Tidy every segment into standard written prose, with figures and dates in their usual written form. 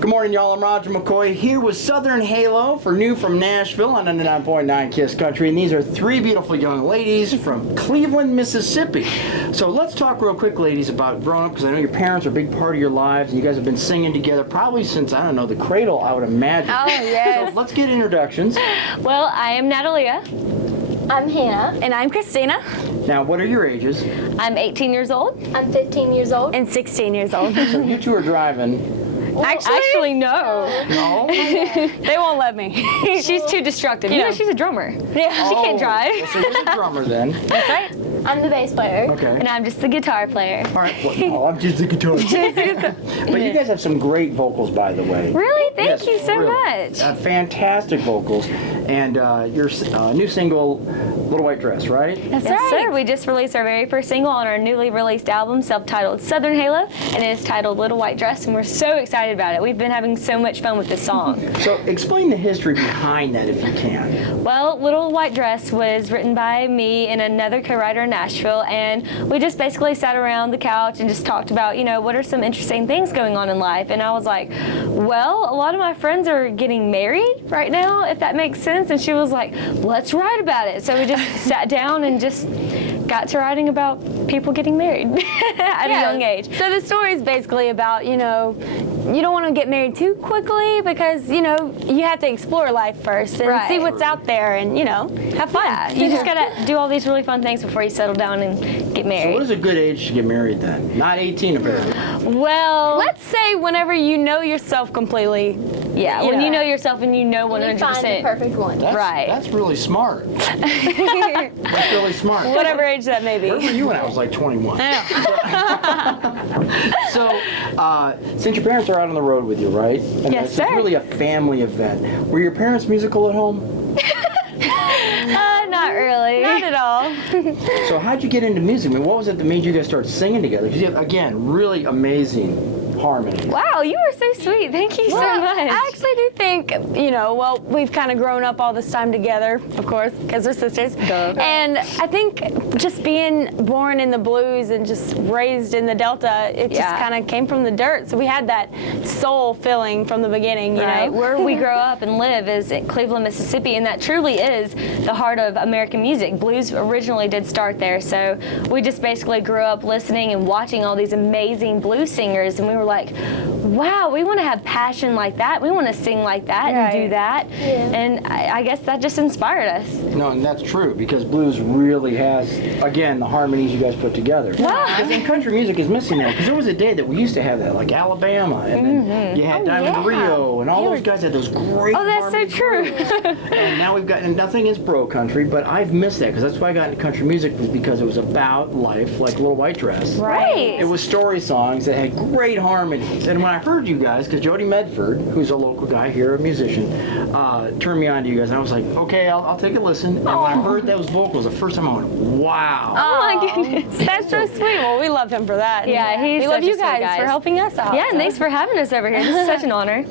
Good morning, y'all. I'm Roger McCoy here with Southern Halo for New from Nashville on 99.9 Kiss Country. And these are three beautiful young ladies from Cleveland, Mississippi. So let's talk real quick, ladies, about growing up, because I know your parents are a big part of your lives, and you guys have been singing together probably since, I don't know, the cradle, I would imagine. Oh, yes. So let's get introductions. Well, I am Natalia. I'm Hannah. And I'm Christina. Now, what are your ages? I'm 18 years old. I'm 15 years old. And 16 years old. So you two are driving. Actually, no. No? They won't let me. She's too destructive. You know, she's a drummer. Yeah. She can't drive. So you're the drummer then. That's right. I'm the bass player. Okay. And I'm just the guitar player. All right. Well, no, I'm just a guitar player. But you guys have some great vocals, by the way. Really? Thank Yes, you so really. much. Fantastic vocals. And your new single, Little White Dress, right? That's Yes, right. sir. We just released our very first single on our newly released album, self-titled Southern Halo, and it is titled Little White Dress, and we're so excited about it. We've been having so much fun with this song. So explain the history behind that, if you can. Well, Little White Dress was written by me and another co-writer in Nashville, and we just basically sat around the couch and just talked about, you know, what are some interesting things going on in life. And I was like, well, a lot of my friends are getting married right now, if that makes sense. And she was like, let's write about it. So we just sat down and just got to writing about people getting married at a young age. So the story is basically about, you know, you don't want to get married too quickly because, you know, you have to explore life first and Right. see what's out there and, you know, have fun. Yeah, you just gotta do all these really fun things before you settle down and get So married. what is a good age to get married then? Not 18 apparently. Well, Let's say whenever you know yourself completely. yeah, when you know yourself and you know When you find the 100%. perfect one. Right. That's really smart. That's really smart. Whatever age that may be. Where were you when I was like 21? I know. So, since your parents are out on the road with you, right? And Yes, this sir. is really a family event. Were your parents musical at home? Not really. Not at all. So how'd you get into music? I mean, what was it that made you guys start singing together? Because you have, again, really amazing harmony. Wow, you are so sweet. Thank you so Well, much. I actually do think, you know, well, we've kind of grown up all this time together, of course, because we're sisters. Duh. And I think just being born in the blues and just raised in the Delta, it just Yeah. kind of came from the dirt. So we had that soul feeling from the beginning, you Right. know? Where we grow up and live is in Cleveland, Mississippi, and that truly is the heart of American music. Blues originally did start there, so we just basically grew up listening and watching all these amazing blues singers, and we were like, wow, we want to have passion like that. We want to sing like that and do Right. that. Yeah. And I guess that just inspired us. No, and that's true, because blues really has, again, the harmonies you guys put together. Wow. Because then country music is missing that. Because there was a day that we used to have that, like Alabama, and then you had Diamond yeah. Rio, and all those guys had those great Oh, that's so harmony true. grooves. And now we've got, and nothing against bro country, but I've missed that, because that's why I got into country music, was because it was about life, like Little White Dress. Right. It was story songs that had great harmonies. And when I heard you guys, because Jody Medford, who's a local guy here, a musician, turned me on to you guys, and I was like, okay, I'll take a listen. And when I heard those vocals, the first time I went, wow. Oh my goodness. That's so sweet. Well, we love him for that. Yeah, And he's we love such a you sweet guys guy. for helping us out. Yeah, and thanks for having us over here. This is such an honor.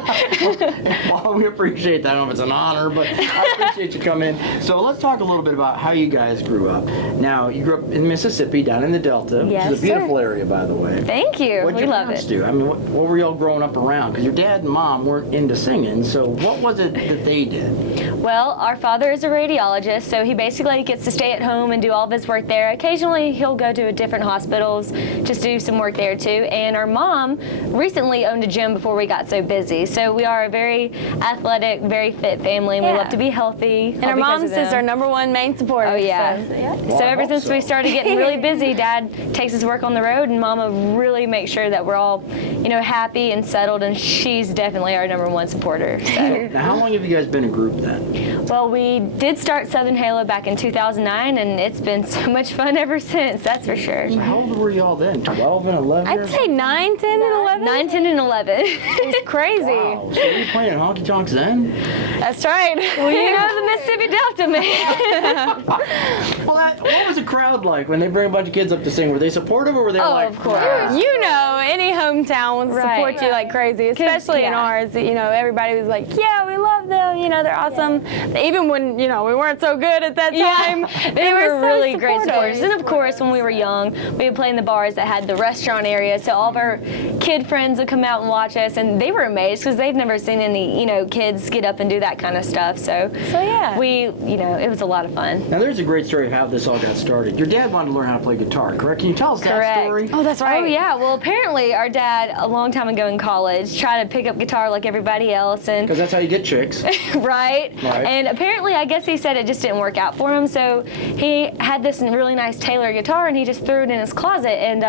Well, we appreciate that. I don't know if it's an honor, but I appreciate you coming in. So let's talk a little bit about how you guys grew up. Now, you grew up in Mississippi, down in the Delta, which Yes, is a beautiful sir. area, by the way. Thank you. What did We your love parents it. do? I mean, what were y'all growing up around? Because your dad and mom weren't into singing, so what was it that they did? Well, our father is a radiologist, so he basically gets to stay at home and do all of his work there. Occasionally, he'll go to different hospitals, just do some work there too. And our mom recently owned a gym before we got so busy. So we are a very athletic, very fit family, and we Yeah. love to be healthy. And our moms is our number one main supporter. Oh, yeah. So, yeah. Well, So I ever hope since we so. started getting really busy, Dad takes his work on the road, and Mama really makes sure that we're all, you know, happy and settled, and she's definitely our number one supporter. So. Now, how long have you guys been a group then? Well, we did start Southern Halo back in 2009, and it's been so much fun ever since, that's for sure. So how old were y'all then? 12 and 11? I'd say 9, 10, and 11. 9, 10, and 11. It's crazy. Wow. So were you playing honky tonks then? That's right. Well, you know the Mississippi Delta, man. Well, what was the crowd like when they bring a bunch of kids up to sing? Were they supportive or were they like, of course. "Ah"? You know, any hometown will support Right. you like crazy, especially in yeah. ours. You know, everybody was like, yeah, we love them. You know, they're awesome. Even when, you know, we weren't so good at that time. They were so really great supportive. supporters. And of course, when we were young, we would play in the bars that had the restaurant area. So all of our kid friends would come out and watch us, and they were amazed because they've never seen any, kids get up and do that kind of stuff. So yeah. it was a lot of fun. Now, there's a great story of how this all got started. Your dad wanted to learn how to play guitar, correct? Can you tell us that Correct. story? Oh, that's right. Oh yeah. Well, apparently our dad, a long time ago in college, tried to pick up guitar like everybody else, and Because that's how you get chicks. right. Right. And apparently, I guess he said it just didn't work out for him. So he had this really nice Taylor guitar, and he just threw it in his closet. And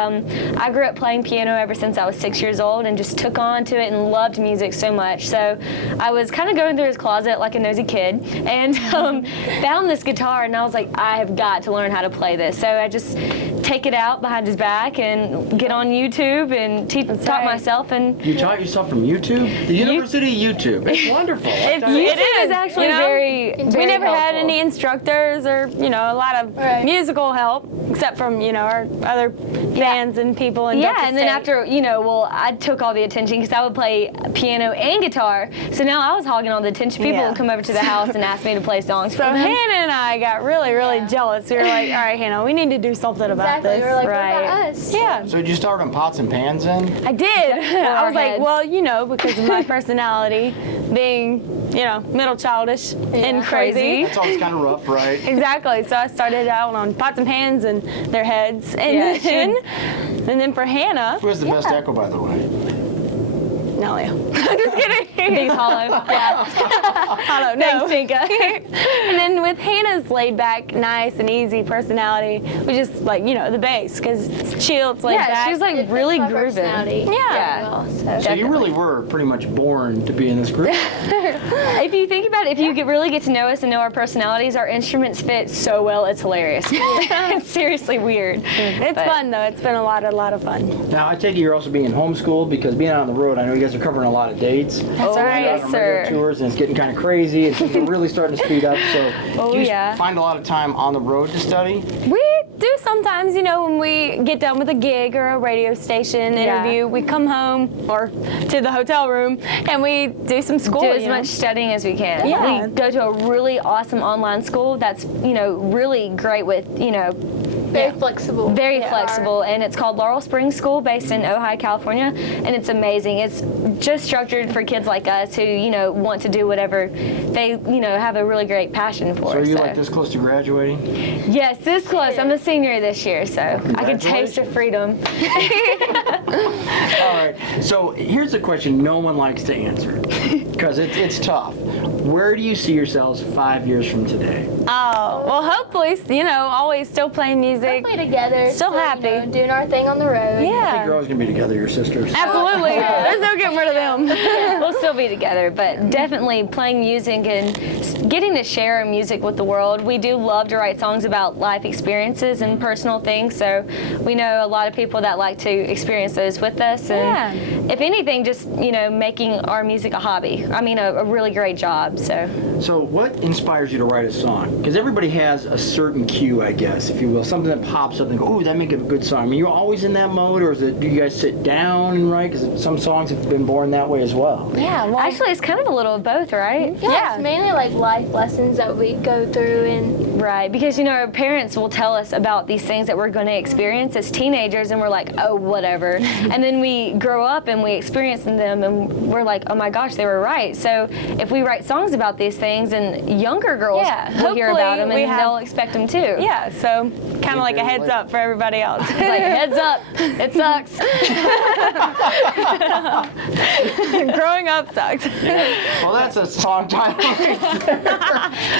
I grew up playing piano ever since I was 6 years old, and just took on to it and loved music so much. So I was kind of going through his closet like a nosy kid, and found this guitar, and I was like, I have got to learn how to play this. So I just take it out behind his back and get on YouTube and taught myself. And You taught yourself from YouTube? The University of YouTube. It's wonderful. It YouTube is is actually you know? very, We very never had helpful. any instructors or, a lot of Right. musical help, except from, our other fans and people in Yeah, Delta and then State. after, I took all the attention because I would play piano and guitar. So now I was hogging all the attention. People Yeah. would come over to the house and ask me to play songs So for them. Hannah and I got really, really Yeah. jealous. We were like, all right, Hannah, we need to do something about Exactly. this. We're like, Right. what about us? Yeah. So did you start on pots and pans then? I did. I our was like, heads. well, because of my personality being, middle childish and crazy. That's always kind of rough, right? Exactly. So I started out on pots and pans and their heads, and Yeah, then for Hannah, Who has the best echo, by the way? Nelia. I'm just kidding. Big hollow. Yeah. Hello, no. Thanks, Tinka. And then with Hannah's laid back, nice and easy personality, we just the bass because it's chill, it's laid Yeah, back. she's like It fits really my grooving. personality Yeah. really well, so. So Definitely. you really were pretty much born to be in this group. If you think about it, if you really get to know us and know our personalities, our instruments fit so well, it's hilarious. It's seriously weird. It's But- fun though. It's been a lot of fun. Now, I take it you're also being homeschooled because being out on the road, I know you guys are covering a lot of dates. That's right, You're out yes, on radio sir. tours, and it's getting kind of crazy, and things are really starting to speed up. So Oh, do you yeah. find a lot of time on the road to study? We do sometimes, when we get done with a gig or a radio station Yeah. interview, we come home or to the hotel room and we do some school. Do as much studying as we can. Yeah. We go to a really awesome online school that's, really great with, Very flexible. very Yeah. flexible, and it's called Laurel Springs School, based in Ojai, California, and it's amazing. It's just structured for kids like us who, want to do whatever they, have a really great passion for. So are you like this close to graduating? Yes, this close. I'm a senior this year, so I can taste the Congratulations. freedom. All right. So here's a question no one likes to answer because it's tough. Where do you see yourselves 5 years from today? Oh, well, hopefully, always still playing music. Hopefully together. Still happy. Doing our thing on the road. I think you're Yeah. always going to be together, your sisters. Absolutely. There's no getting rid of them. We'll still be together, but definitely playing music and getting to share our music with the world. We do love to write songs about life experiences and personal things, so we know a lot of people that like to experience those with us. And if anything, just making our music a hobby. I mean, a really great job. So what inspires you to write a song? Because everybody has a certain cue, I guess, if you will, something that pops up and go, oh, that make a good song. I mean, you're always in that mode, or do you guys sit down and write? Because some songs have been born that way as well. Yeah, well, Actually, it's kind of a little of both, right? Yeah, it's mainly like life lessons that we go through and Right, because our parents will tell us about these things that we're going to experience as teenagers, and we're like, oh, whatever. And then we grow up and we experience them, and we're like, oh my gosh, they were right. So if we write songs about these things, and younger girls will hear about them, and they'll expect them too. yeah, so kind of like a heads up for everybody else. It's like, heads up, it sucks. Growing up sucks. Well, that's a song title.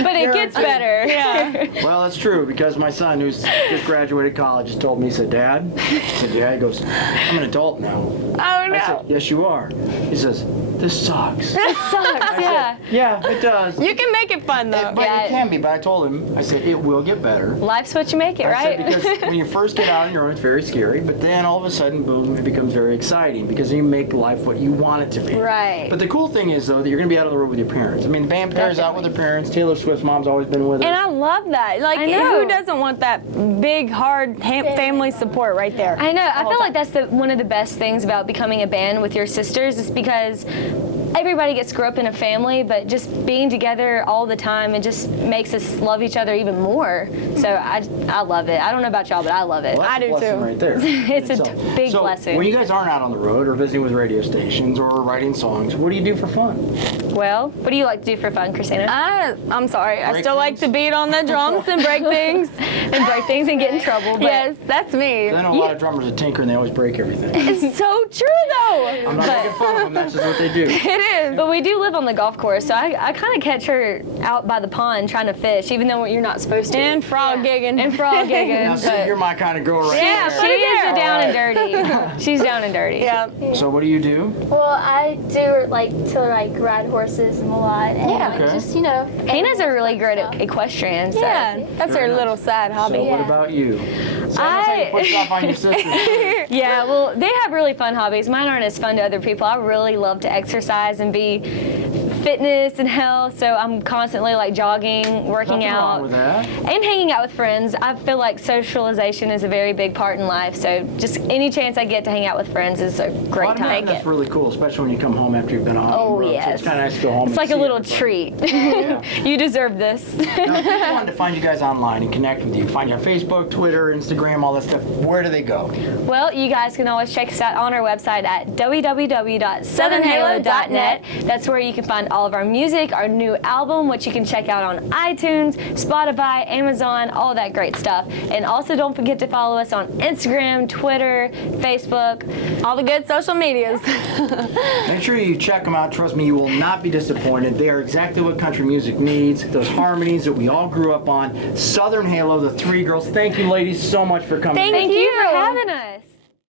But it gets better. Yeah. Well, that's true, because my son, who's just graduated college, just told me, he said, Dad, he goes, I'm an adult now. Oh I no. said, yes, you are. He says, this sucks. It sucks, yeah. Yeah, it does. You can make it fun though. But it can be, but I told him, I said, it will get better. Life's what you make it, I right? said, because when you first get out on your own, it's very scary, but then all of a sudden, boom, it becomes very exciting because then you make life what you want it to be. Right. But the cool thing is, though, that you're going to be out on the road with your parents. I mean, the band pairs out with their parents. Taylor Swift's mom's always been with her. And I love love that. Like, I know. who doesn't want that big, hard family support right there? I know. I whole feel time. like that's one of the best things about becoming a band with your sisters is because everybody gets to grow up in a family, but just being together all the time, it just makes us love each other even more. So I love it. I don't know about y'all, but I love it. Well, that's I a do blessing too. right there. It's a So- big so blessing. when you guys aren't out on the road or visiting with radio stations or writing songs, what do you do for fun? Well, what do you like to do for fun, Christina? I'm sorry. I Break still like to things? beat on the drums and break things. And break things and get in trouble. But Yes, that's me. I know a lot of drummers that tinker and they always break everything. It's so true though. I'm not making fun of them, that's just what they do. It is. But we do live on the golf course, so I kind of catch her out by the pond trying to fish, even though you're not supposed to. And frog gigging. And frog gigging. Now see, but you're my kind of girl right Yeah, there. she put it is there. a down and dirty. She's down and dirty. Yeah. So what do you do? Well, I do like to like ride horses and a lot, and Yeah. like, Okay. just you know. Hannah's are really good stuff. at equestrian. So. Yeah, that's Very her nice. little side hobby. So what Yeah. about you? So I- that's how you push it off on your sisters. Yeah, well, they have really fun hobbies. Mine aren't as fun to other people. I really love to exercise and be fitness and health, so I'm constantly like jogging, working Nothing out, wrong with that. and hanging out with friends. I feel like socialization is a very big part in life, so just any chance I get to hang out with friends is a great Well, I time. imagine that's really cool, especially when you come home after you've been on Oh, the road. So yes. it's kind of nice to go home. It's and like a see little everybody. treat. You deserve this. Now, if people wanted to find you guys online and connect with you, find you on Facebook, Twitter, Instagram, all that stuff, where do they go? Well, you guys can always check us out on our website at www.southernhalo.net. That's where you can find all of our music, our new album, which you can check out on iTunes, Spotify, Amazon, all that great stuff. And also don't forget to follow us on Instagram, Twitter, Facebook. All the good social medias. Make sure you check them out. Trust me, you will not be disappointed. They are exactly what country music needs. Those harmonies that we all grew up on. Southern Halo, the three girls. Thank you, ladies, so much for coming. Thank you for having us.